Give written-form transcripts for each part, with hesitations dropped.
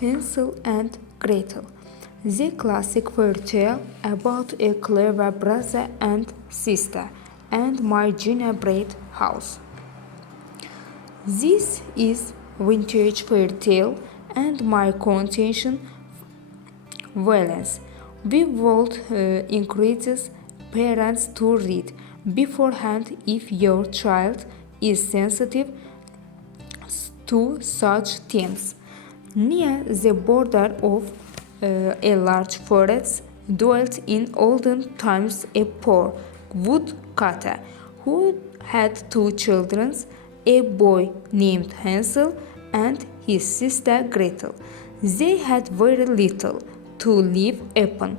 Hansel and Gretel, the classic fairy tale about a clever brother and sister and my gingerbread house. This is vintage fairy tale and my contention violence. We would encourage parents to read beforehand if your child is sensitive to such themes. Near the border of a large forest dwelt in olden times a poor woodcutter who had two children, a boy named Hansel and his sister Gretel. They had very little to live upon,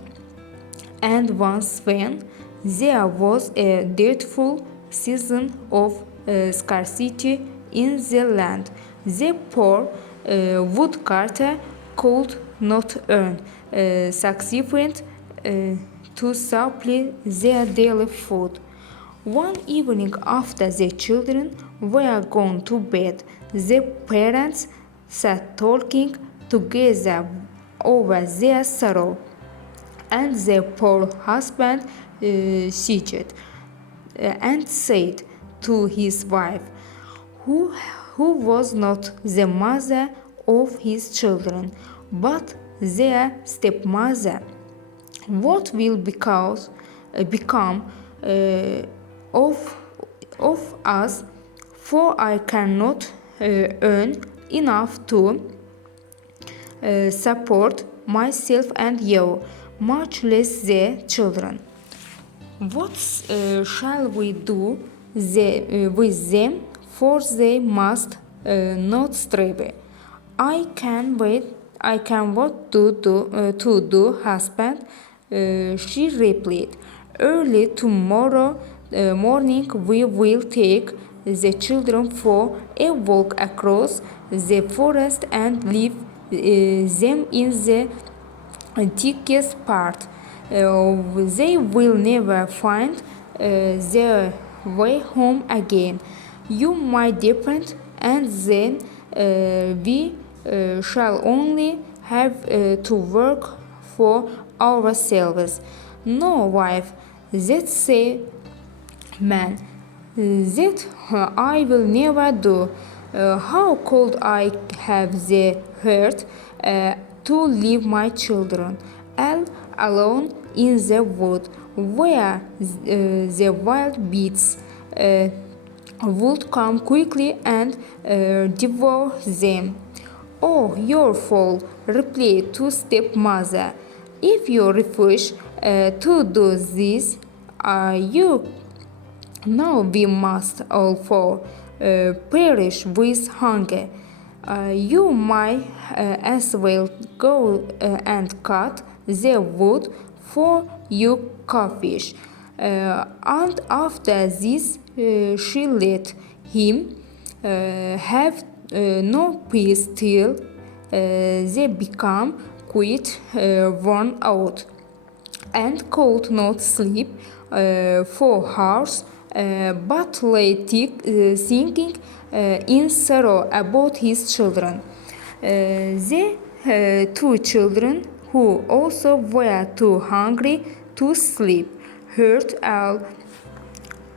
and once when there was a dreadful season of scarcity in the land, the poor woodcutter could not earn sufficient to supply their daily food. One evening after the children were gone to bed, the parents sat talking together over their sorrow, and the poor husband sighed and said to his wife, who was not the mother of his children, but their stepmother, "What will become of us, for I cannot earn enough to support myself and you, much less the children. What shall we do with them, for they must not starve? I can wait to do, husband, she replied. Early tomorrow morning we will take the children for a walk across the forest and leave them in the thickest part. They will never find their way home again. You might depend, and then we shall only have to work for ourselves. No, wife, that say man, that I will never do. How could I have the heart to leave my children all alone in the wood, where the wild beasts would come quickly and devour them? Oh, your fault, replied to stepmother. If you refuse to do this, you now we must all four perish with hunger. You might as well go and cut the wood for your codfish. And after this she let him have no peace till they become quite worn out, and could not sleep for hours, but lay thinking in sorrow about his children. The two children, who also were too hungry to sleep, heard all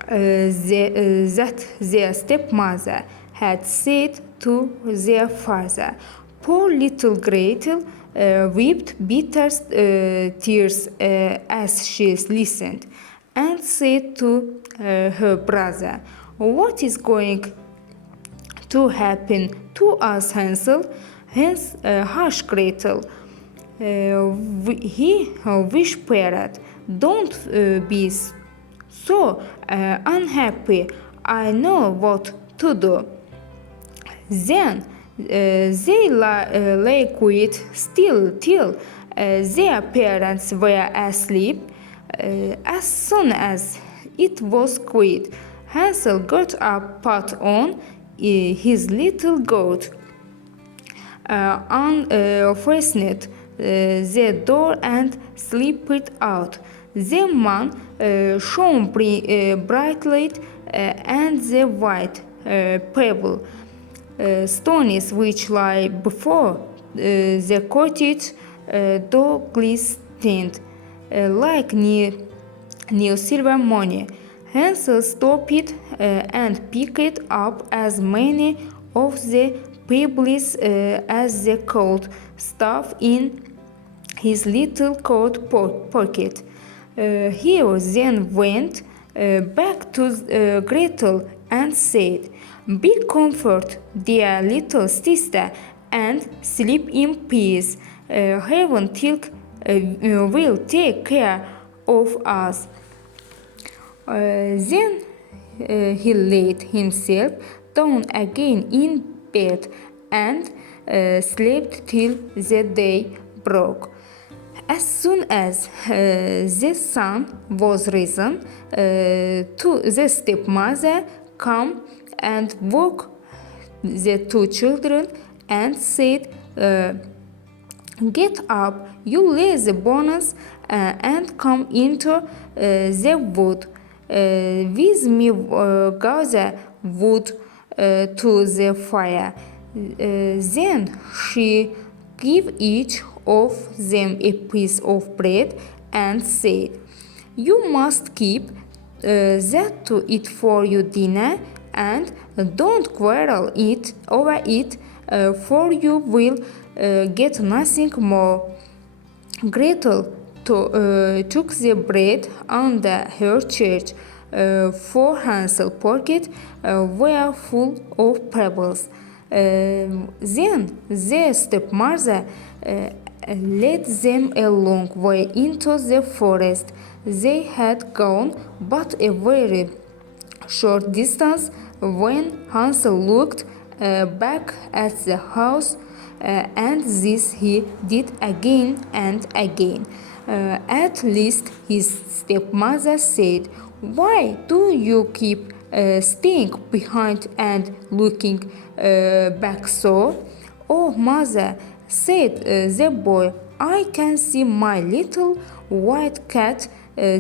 that their stepmother had said to their father. Poor little Gretel wept bitter tears as she listened, and said to her brother, "What is going to happen to us, Hansel?" Hush, Gretel, he whispered, "don't be so unhappy. I know what to do." Then they lay quite still till their parents were asleep. As soon as it was quiet, Hansel got up, put on his little coat, unfastened the door, and slipped out. The moon shone brightly and the white pebble stones which lie before the cottage do glistened like new silver money. Hansel stopped and picked up as many of the pebbles as they could stuff in his little coat pocket. He then went back to Gretel and said, "Be comfort, dear little sister, and sleep in peace. Heaven will take care of us." Then he laid himself down again in bed and slept till the day broke. As soon as the sun was risen, the stepmother came and woke the two children and said, "Get up, you lazy bones, and come into the wood. With me gather wood to the fire." Then she gave each of them a piece of bread and said, "You must keep that to eat for your dinner, and don't quarrel over it, for you will get nothing more." Gretel took the bread under her chair, for Hansel's pocket were full of pebbles. Then the stepmother led them a long way into the forest. They had gone but a very short distance when Hansel looked back at the house, and this he did again and again. At least his stepmother said, "Why do you keep staying behind and looking back so?" "Oh, mother," said the boy, "I can see my little white cat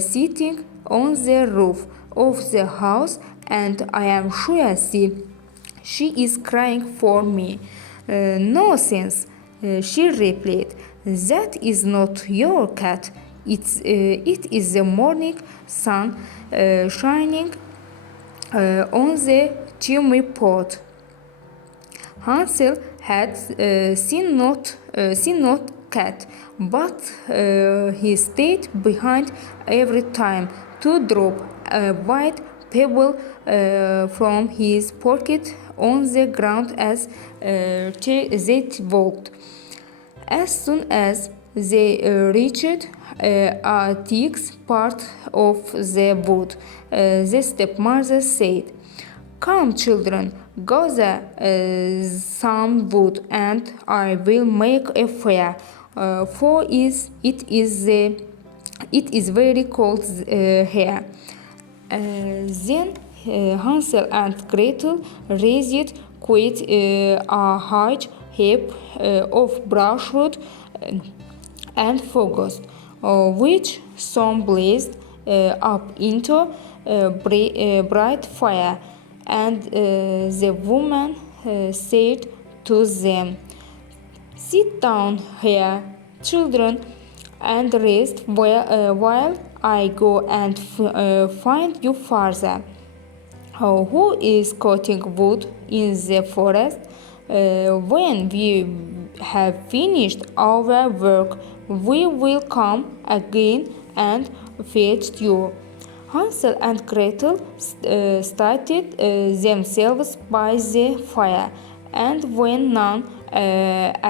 sitting on the roof of the house, and I am sure she is crying for me." "Nonsense," she replied. "That is not your cat. It is the morning sun shining on the chimney pot." Hansel had seen not cat, but he stayed behind every time to drop a white pebble from his pocket on the ground as they walked. As soon as they reached a thick part of the wood, the stepmother said, "Come, children, gather some wood, and I will make a fire, for it is very cold here." Then Hansel and Gretel raised quite a high heap of brushwood and faggots, which some blazed up into a bright fire. And the woman said to them, "Sit down here, children, and rest while I go and find you father. Who is cutting wood in the forest? When we have finished our work, we will come again and fetch you." Hansel and Gretel started themselves by the fire, and when none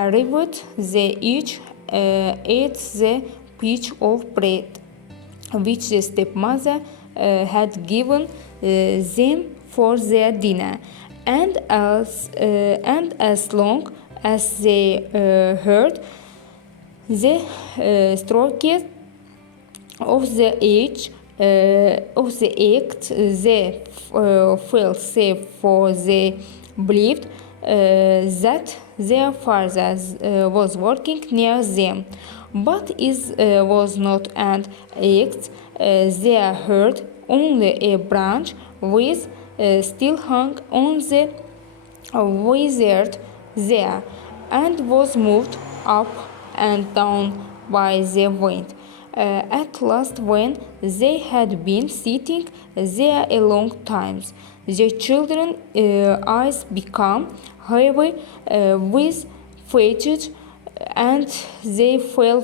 arrived, they each ate the piece of bread which the stepmother had given them for their dinner. And as long as they heard the strokes of the edge of the act, they felt safe, for they believed that their father was working near them. But it was not an act. They heard only a branch with still hung on the wizard there, and was moved up and down by the wind. At last, when they had been sitting there a long time, the children's eyes became heavy with fatigue, and they fell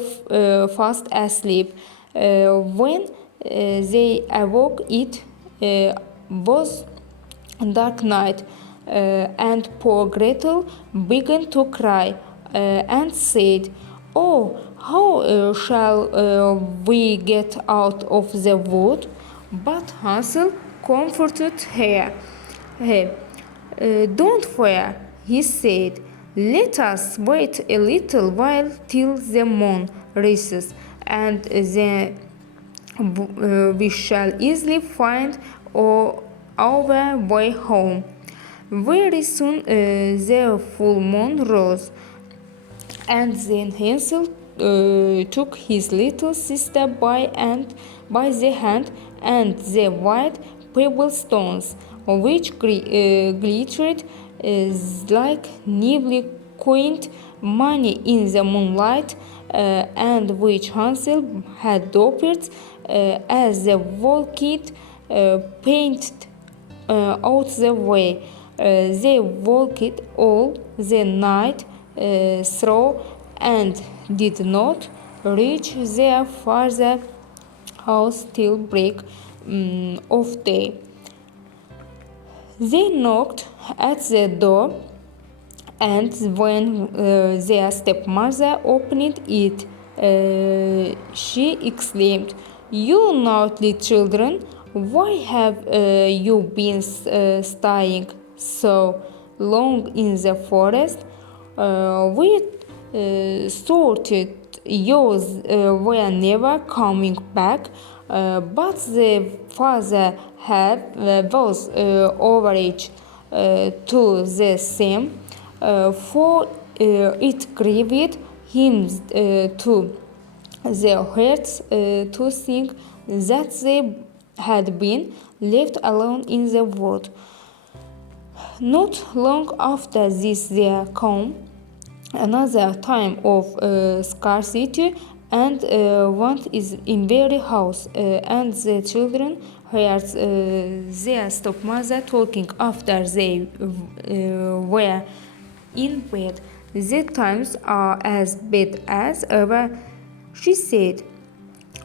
fast asleep. When they awoke, it was dark night, and poor Gretel began to cry and said, "Oh, how shall we get out of the wood?" But Hansel comforted her. Don't fear, he said. Let us wait a little while till the moon rises, and then we shall easily find our way home. Very soon the full moon rose, and then Hansel took his little sister by the hand, and the white pebble stones, which glittered like newly coined money in the moonlight, and which Hansel had doped as the walked painted out the way. They walked all the night through and did not reach their father's house till break of day. They knocked at the door, and when their stepmother opened it, she exclaimed, "You naughty children, why have you been staying so long in the forest? We thought you were never coming back." But the father was outraged to the same, for it grieved him to the heart to think that they had been left alone in the wood. Not long after this there came another time of scarcity and want is in very house, and the children heard their stepmother talking after they were in bed. "The times are as bad as ever," she said.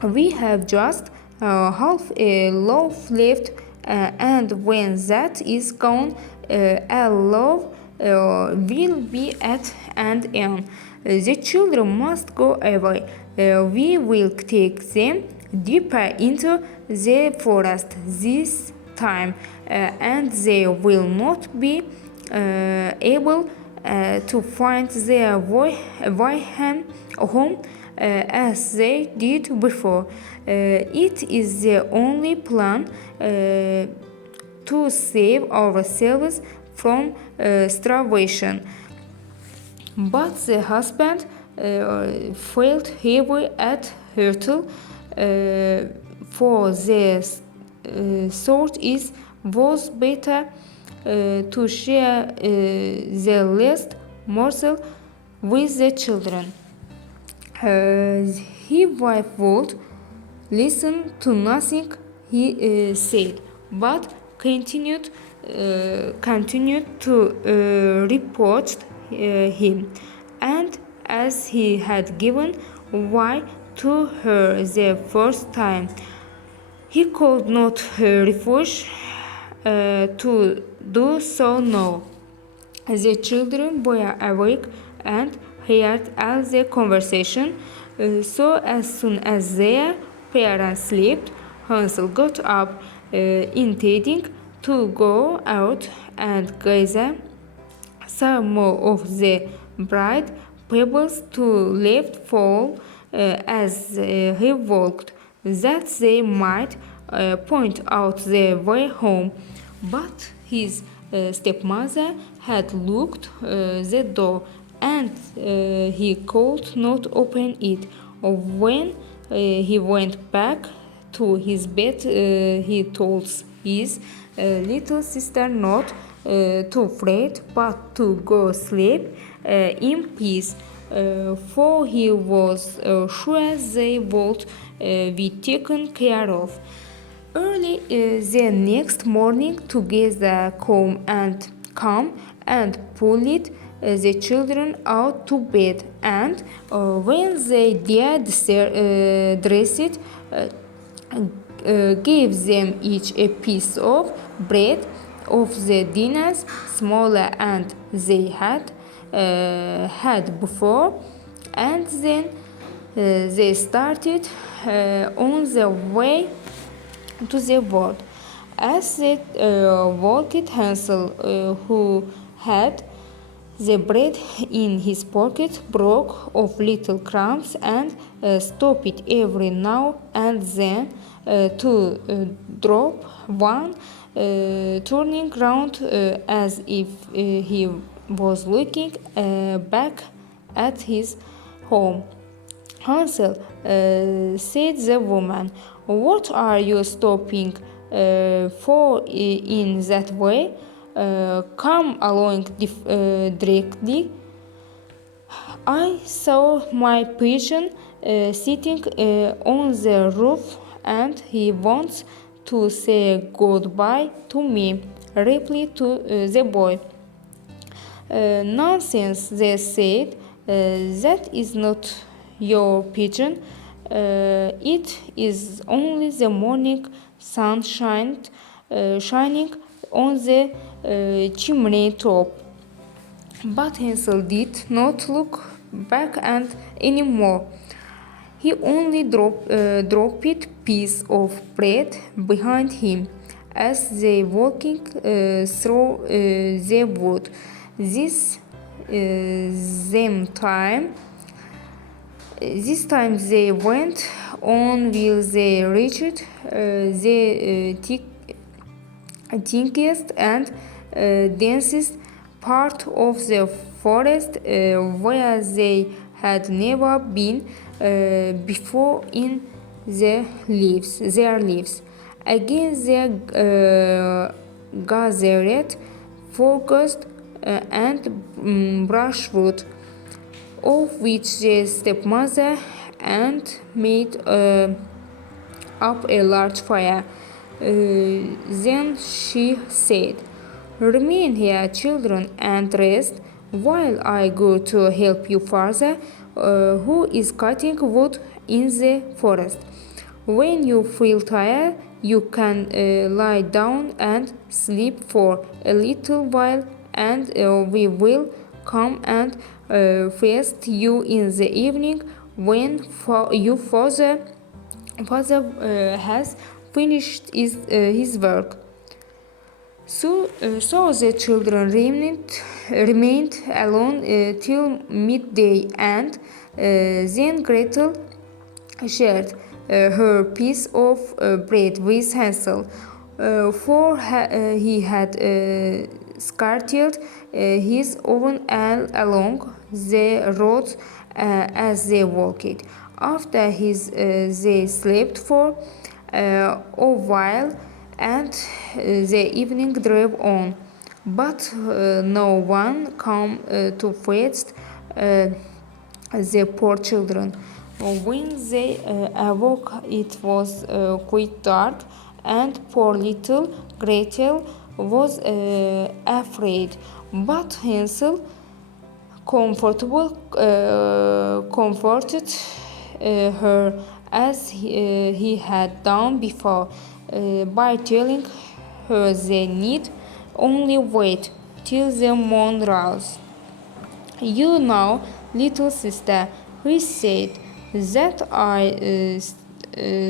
"We have just half a loaf left, and when that is gone, a loaf will be at an end. The children must go away. We will take them deeper into the forest this time, and they will not be able to find their way home as they did before. It is the only plan to save ourselves from starvation." But the husband felt heavy at Gretel, for the thought it was better to share the last morsel with the children. His wife would listen to nothing he said, but continued to reproach him, and as he had given way to her the first time, he could not refuse to do so now. The children were awake and heard all the conversation, so as soon as their parents slept, Hansel got up, intending to go out and gather some more of the bright pebbles to let fall as he walked, that they might point out the way home. But his stepmother had locked the door, and he could not open it. When he went back to his bed, he told his little sister not to fret, but to go sleep in peace, for he was sure they would be taken care of. Early the next morning, together come and pulled the children out to bed, and when they did dressed, gave them each a piece of bread of the dinners smaller and they had before, and then they started on the way to the world. As they walked, Hansel, who had the bread in his pocket, broke off little crumbs and stopped every now and then to drop one, turning round as if he was looking back at his home. Hansel, said the woman, what are you stopping for in that way? Come along directly. I saw my pigeon sitting on the roof, and he wants to say goodbye to me, replied to the boy. Nonsense, they said. That is not your pigeon. It is only the morning sunshine shining on the chimney top. But Hansel did not look back and anymore. He only dropped piece of bread behind him as they walking through the wood. This time they went on till they reached the thickest and densest part of the forest where they had never been before in their leaves. Again they gathered focused and brushwood, of which the stepmother and made up a large fire. Then she said, remain here, children, and rest, while I go to help your father, who is cutting wood in the forest. When you feel tired, you can lie down and sleep for a little while, and we will come and feast you in the evening when your father has finished his work. So the children remained alone till midday, and then Gretel shared her piece of bread with Hansel, for he had scarted his own along the road as they walked. After they slept for a while, and the evening drove on, but no one came to fetch the poor children. When they awoke, it was quite dark, and poor little Gretel was afraid. But Hansel comforted her as he had done before, by telling her they need only wait till the moon rose. You know, little sister, he said, that I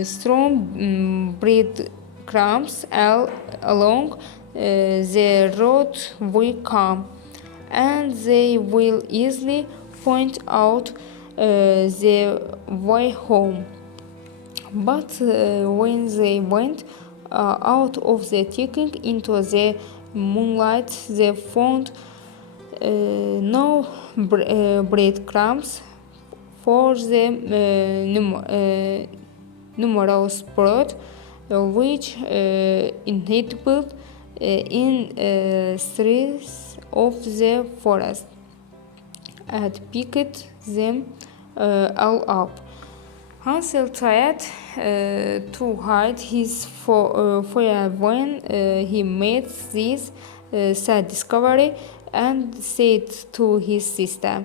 strewn breadcrumbs along the road we come, and they will easily point out the way home. But when they went out of the thicket into the moonlight, they found no breadcrumbs, for the numerous birds which inhabited in streets of the forest and picked them all up. Hansel tried to hide his fear when he made this sad discovery and said to his sister,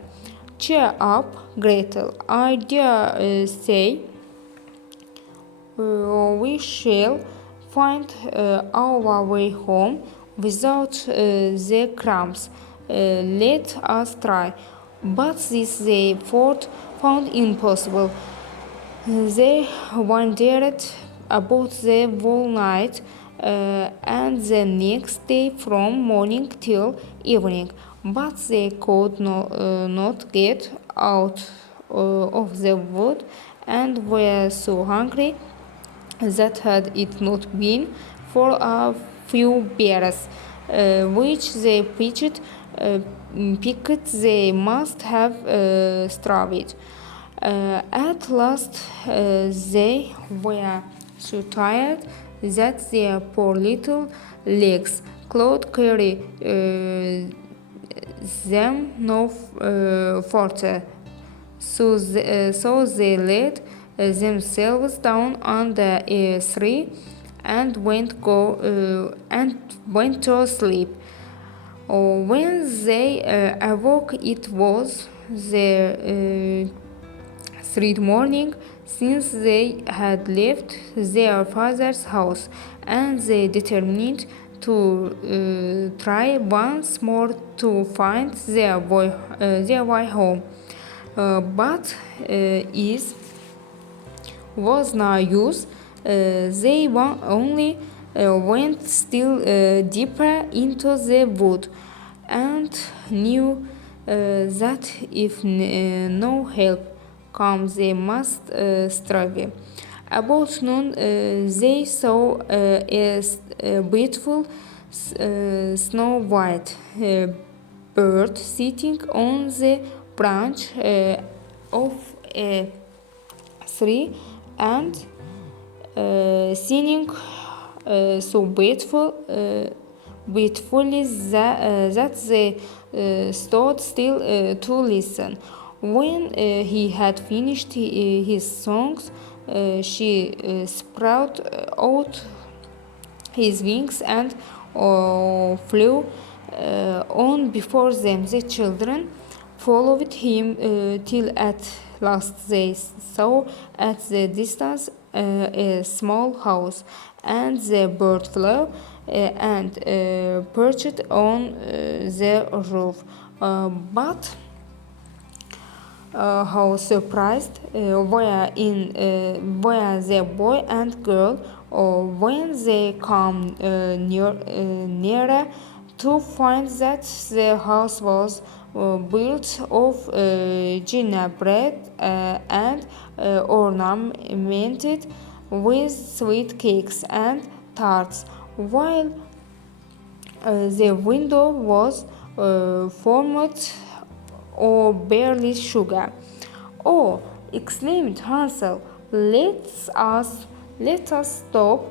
"Cheer up, Gretel. I dare say we shall find our way home without the crumbs. Let us try." But this they found impossible. They wandered about the whole night and the next day from morning till evening, but they could not get out of the wood and were so hungry that had it not been for a few berries which they picked, they must have starved. At last they were so tired that their poor little legs could carry them no further. So they laid themselves down under a tree and went to sleep. When they awoke, it was the third morning since they had left their father's house, and they determined to try once more to find their way home. But it was no use. They only went still deeper into the wood and knew that if no help came, they must starve. About noon, they saw a beautiful snow white bird sitting on the branch of a tree and singing so beautifully that they stood still to listen. When he had finished his songs, she spread out his wings and flew on before them. The children followed him till at last they saw at the distance a small house, and the bird flew and perched on the roof. But how surprised were the boy and girl when they come nearer to find that the house was built of gingerbread and ornamented with sweet cakes and tarts, while the window was formed or barely sugar. "Oh!" exclaimed Hansel, let us stop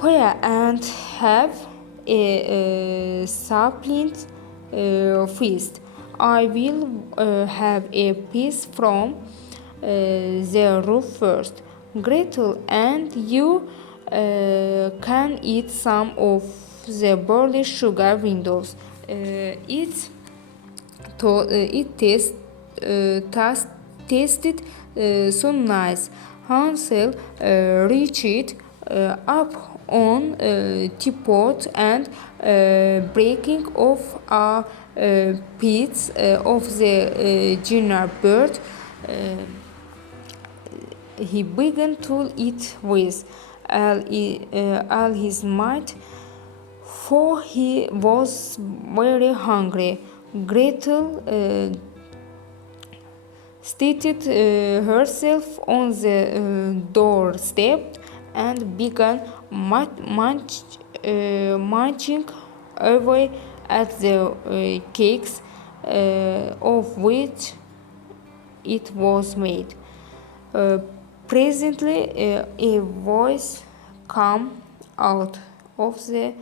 here and have a splendid feast. I will have a piece from the roof first. Gretel, and you can eat some of the barley sugar windows. It tasted so nice." Hansel reached up on teapot and breaking off a piece of the gingerbread, he began to eat with all his might, for he was very hungry. Gretel seated herself on the doorstep and began munching away at the cakes of which it was made. Presently, a voice came out of the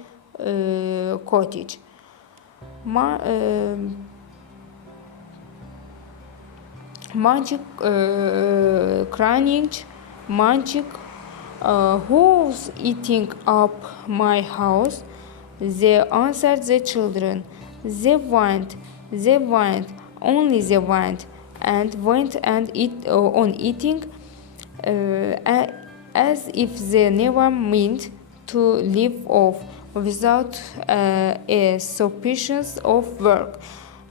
cottage. Ma- uh, Magic crying, magic. Who's eating up my house? They answered the children. They went, only they went, and went and on eating, as if they never meant to live off without a suspicion of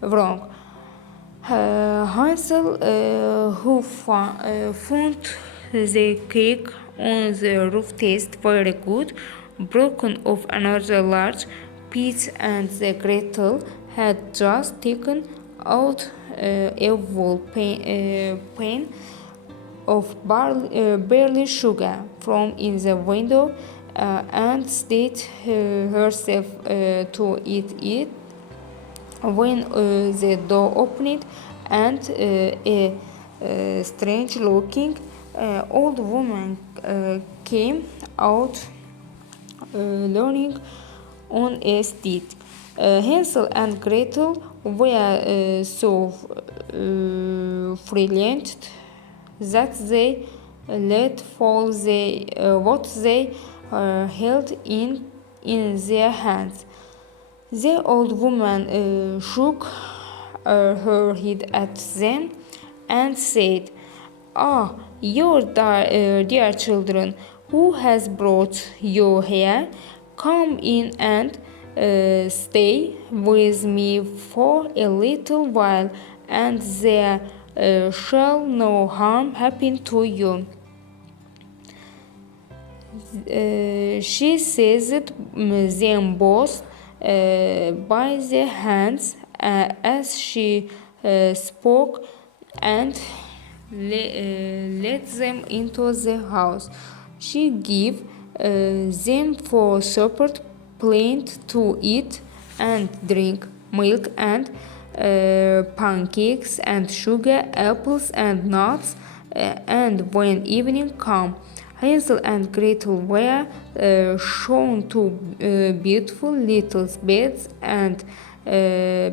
wrong. Hansel, who found the cake on the roof taste very good, broken off another large piece, and the Gretel had just taken out a whole pane of barley sugar from in the window and stayed herself to eat it when the door opened and a strange looking old woman came out leaning on a stick. Hansel and Gretel were so frightened that they let fall what they held in their hands. The old woman shook her head at them and said, "Ah, you dear children, who has brought you here? Come in and stay with me for a little while, and there shall no harm happen to you." She seized them both by the hands as she spoke and led them into the house. She gave them for supper plain to eat and drink, milk and pancakes and sugar, apples and nuts, and when evening came, Hansel and Gretel were shown to beautiful little beds and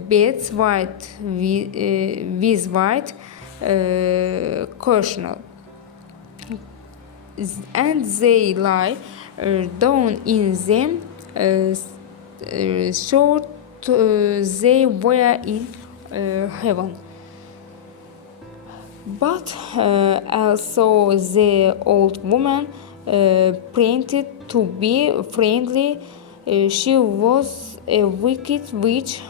beds with white cushions, and they lie down in them, so they were in heaven. But also the old woman pretended to be friendly. She was a wicked witch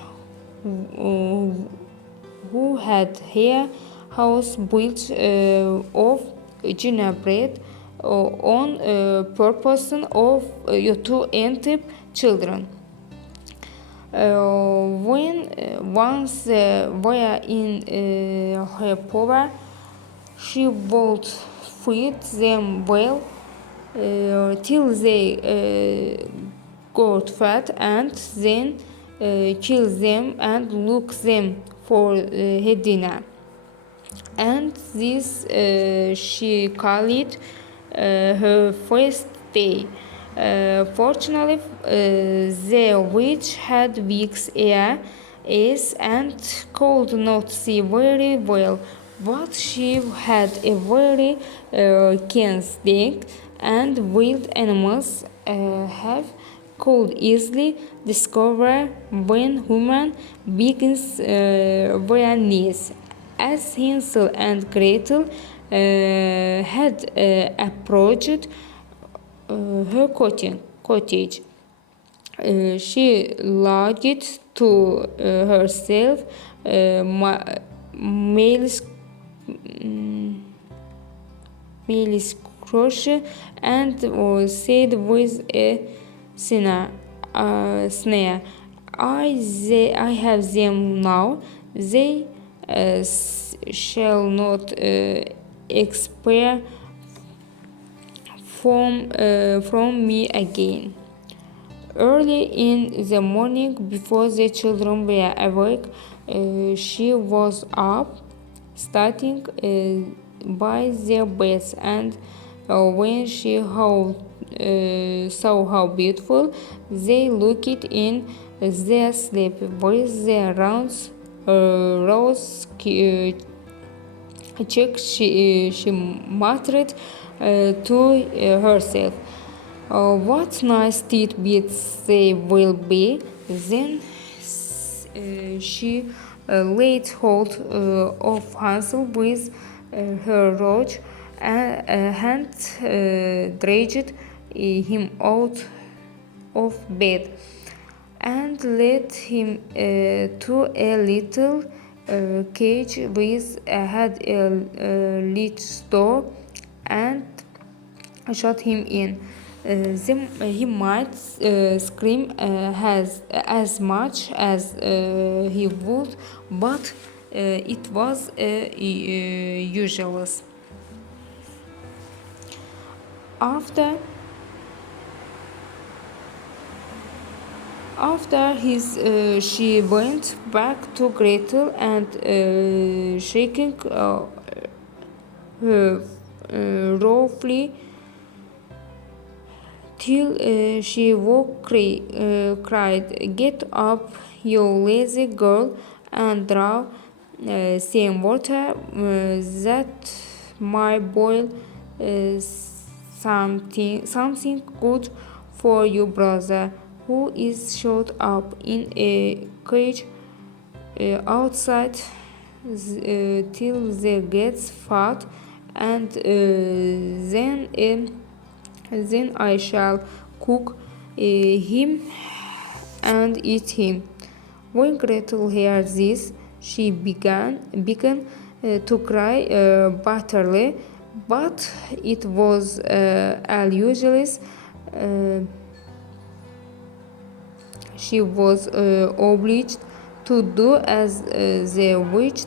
who had her house built of gingerbread on purpose to entice children. When once they were in her power, she would feed them well till they got fat, and then kill them and look them for her dinner. And this she called her first day. Fortunately, the witch had weak eyes and could not see very well, but she had a very keen instinct, and wild animals could easily discover when human begins their needs. As Hansel and Gretel had approached her cottage, she lodged to herself Melis crochet and said with a snare, I have them now. They shall not expire from me again. Early in the morning, before the children were awake, she was up, starting by their beds, and when she saw how beautiful they looked in their sleep with their rose cheek. She muttered to herself, what nice tidbits they will be. Then she laid hold of Hansel with her roach and dragged him out of bed and led him to a little cage with had a latch door and shut him in. He might scream as much as he would, but it was useless. After she went back to Gretel and shaking her roughly till she woke, cried, "Get up, you lazy girl, and draw some water that might boil something good for your brother, who is shut up in a cage outside till they gets fat, and then I shall cook him and eat him." When Gretel heard this, she began to cry bitterly, but it was all useless. She was obliged to do as the witch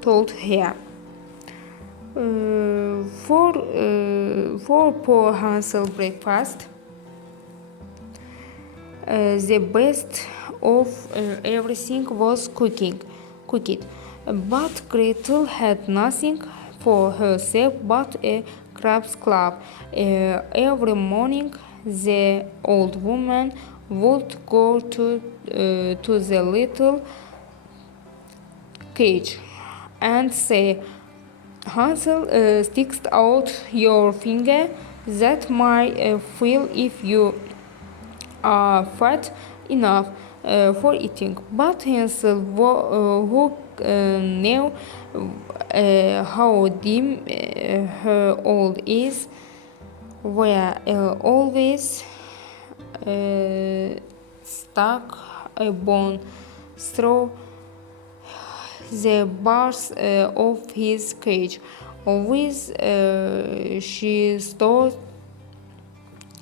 told her. For poor Hansel breakfast, the best of everything was cooked, but Gretel had nothing for herself but a crab's club. Every morning the old woman would go to the little cage and say, "Hansel, stick out your finger, that might feel if you are fat enough for eating." But Hansel, who knew how dim her old eyes were, always stuck upon through the bars of his cage. Always she stood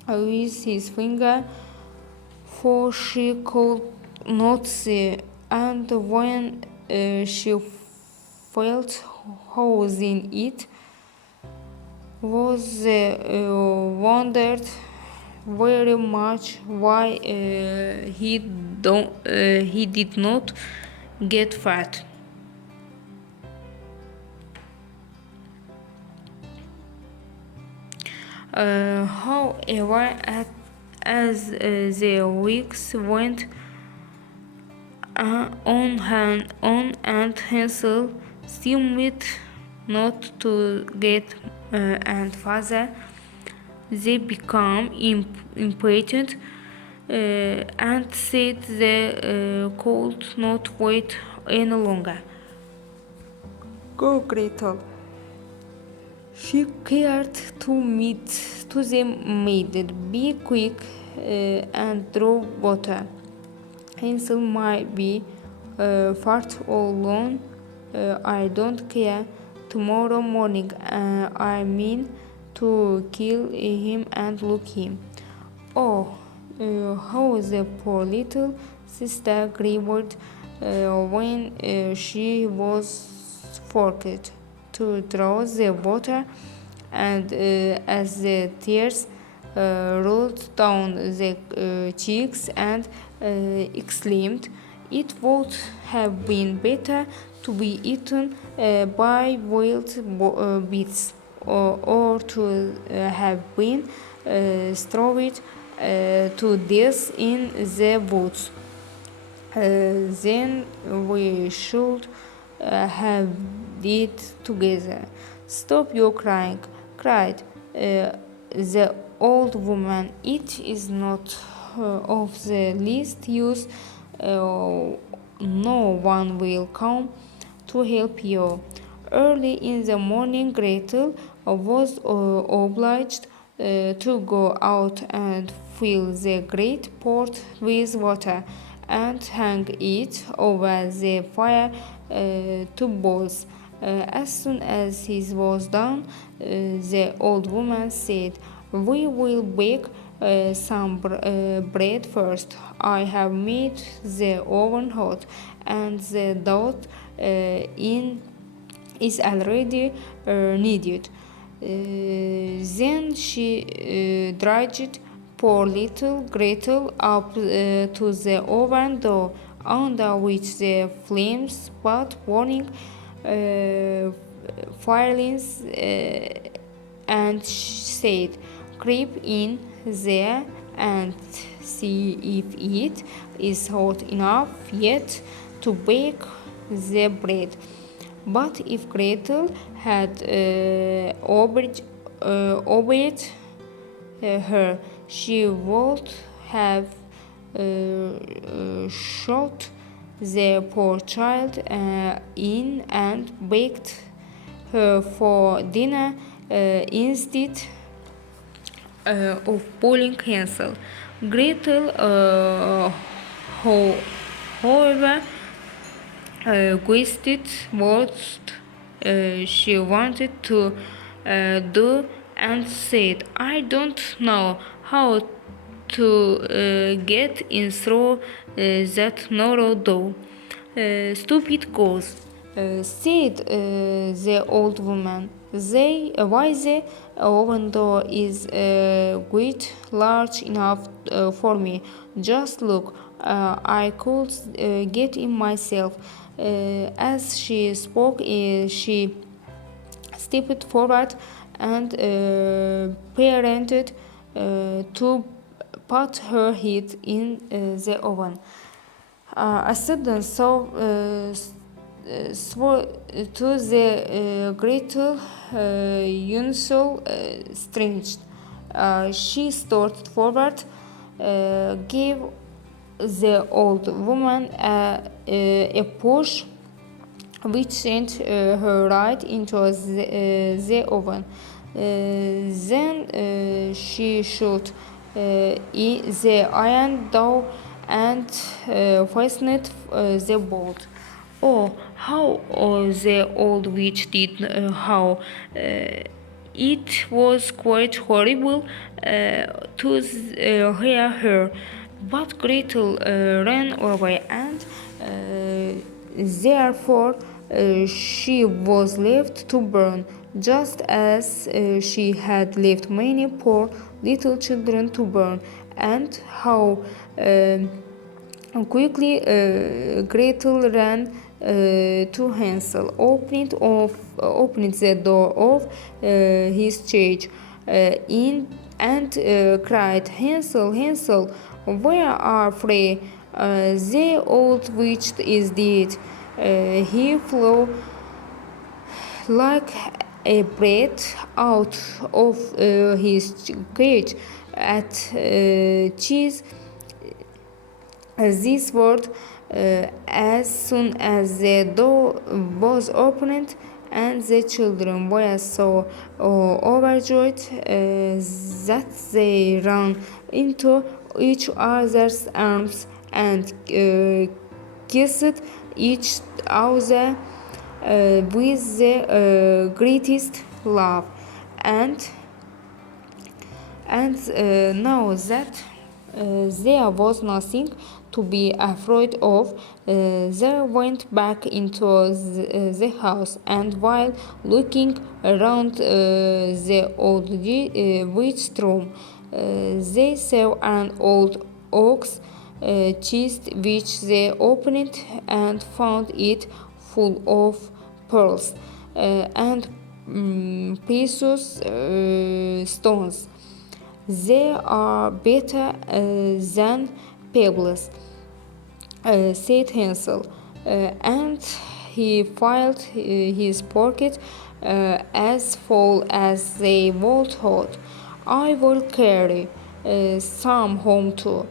with his finger, for she could not see, and when she felt how thin it was, wondered very much why he did not get fat. However, as the weeks went on and Hansel seemed not to get and father, they became impatient and said they could not wait any longer. "Go, Gretel," she cried to the maid, "be quick and draw water. Hansel might be fat or alone. I don't care. Tomorrow morning I mean to kill him and look him." Oh, how the poor little sister grieved when she was forced to draw the water, and as the tears rolled down the cheeks, and exclaimed, "It would have been better to be eaten by wild beasts." or to have been starved to death in the woods. Then we should have died together. Stop your crying, cried the old woman. It is not of the least use. No one will come to help you. Early in the morning, Gretel was obliged to go out and fill the great pot with water and hang it over the fire to boil. As soon as this was done, the old woman said, "We will bake some bread first. I have made the oven hot, and the dough in is already kneaded." Then she dragged poor little Gretel up to the oven door, under which the flames but burning firelings, and said, "Creep in there and see if it is hot enough yet to bake the bread." But if Gretel had obeyed her, she would have shot the poor child in and baked her for dinner instead of pulling Hansel. Gretel, however, guessed what she wanted to do and said, "I don't know how to get in through that narrow door." "Stupid goose," said the old woman. Why the oven door is quite large enough for me. Just look, I could get in myself." As she spoke, she stepped forward and parented to put her head in the oven. A sudden swore to the Gretel Hansel strange. She started forward, gave the old woman a push which sent her right into the oven. Then she shot the iron door and fastened the bolt. Oh, how the old witch did how! It was quite horrible to hear her. But Gretel ran away, and therefore she was left to burn, just as she had left many poor little children to burn. And how quickly Gretel ran to Hansel, opened the door of his cage and cried, "Hansel, Hansel, where are Frey? The old witch is dead." He flew like a bat out of his cage at cheese this word as soon as the door was opened, and the children were so overjoyed that they ran into each other's arms and kissed each other with the greatest love. And now that there was nothing to be afraid of, they went back into the house, and while looking around the old witch's room, they saw an old oak's chest, which they opened and found it full of pearls and precious stones. They are better than pebbles, said Hansel, and he filled his pocket as full as they would hold. I will carry some home too,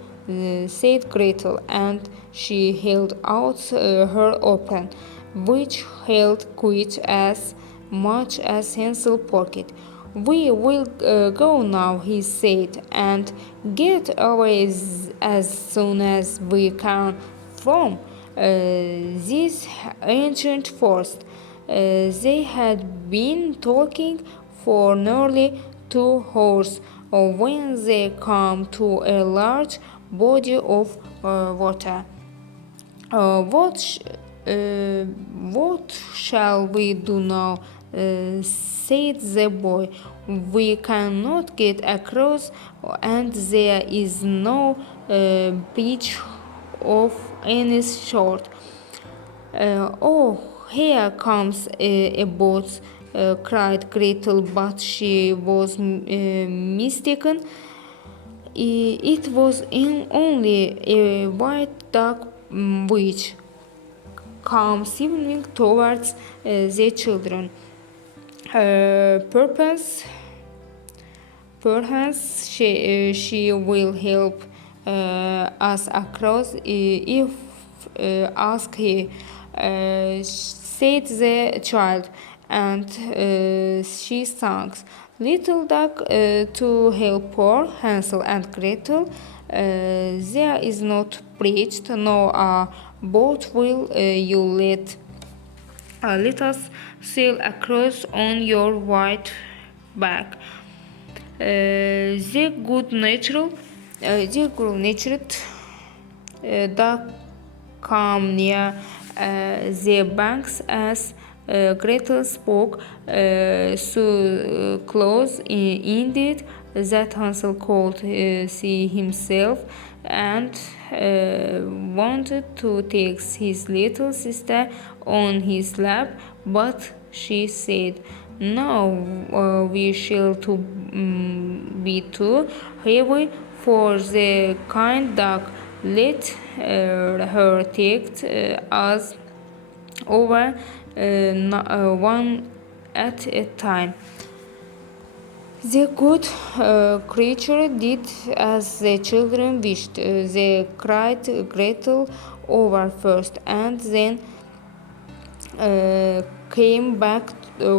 said Gretel, and she held out her apron, which held quite as much as Hansel's pocket. We will go now, he said, and get away as soon as we can from this ancient forest. They had been talking for nearly 2 hours when they came to a large body of water. Uh, what, sh- what shall we do now? Said the boy. We cannot get across, and there is no bridge of any sort. Oh, here comes a boat, cried Gretel, but she was mistaken. It was only a white duck which came swimming towards the children. Perhaps, perhaps she will help us across if asked he, said the child, and she thanks little duck to help poor Hansel and Gretel. There is not preached, nor a boat will you let us sail across on your white back. The good-natured duck come near the banks as Gretel spoke so close indeed that Hansel could see himself and wanted to take his little sister on his lap, but she said, "No, we shall be too heavy for the kind duck. Let her take us over one at a time." The good creature did as the children wished. They cried Gretel over first, and then came back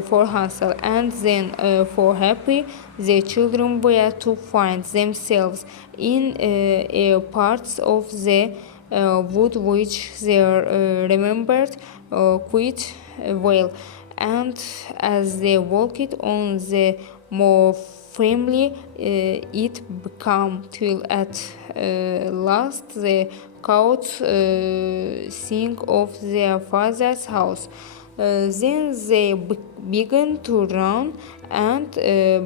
for Hansel, and then for Happy. The children were to find themselves in parts of the wood which they remembered quite well, and as they walked on the more firmly it became till at last the cows sing of their father's house. Then they began to run and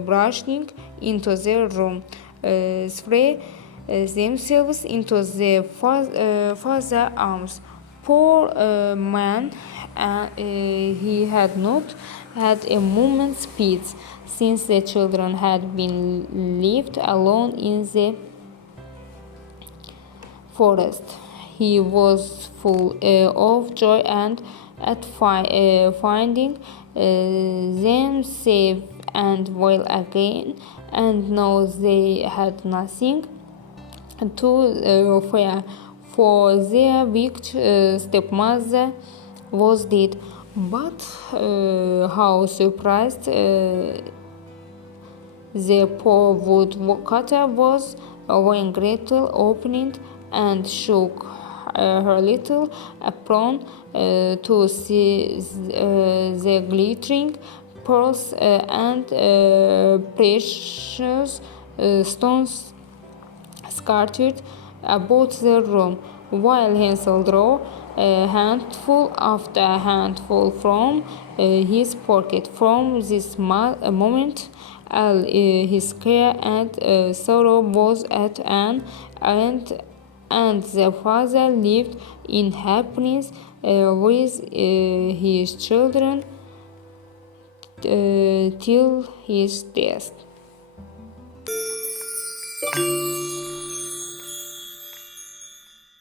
rushing into their room, threw themselves into the father's arms. Poor man, he had not had a moment's peace since the children had been left alone in the forest. He was full of joy and at finding them safe and well again, and now they had nothing to fear, for their weak stepmother was dead. But how surprised the poor woodcutter was when Gretel opened and shook her little apron to see the glittering pearls and precious stones scattered about the room, while Hansel drew handful after handful from his pocket. From this moment, all his care and sorrow was at an end, and the father lived in happiness with his children till his death.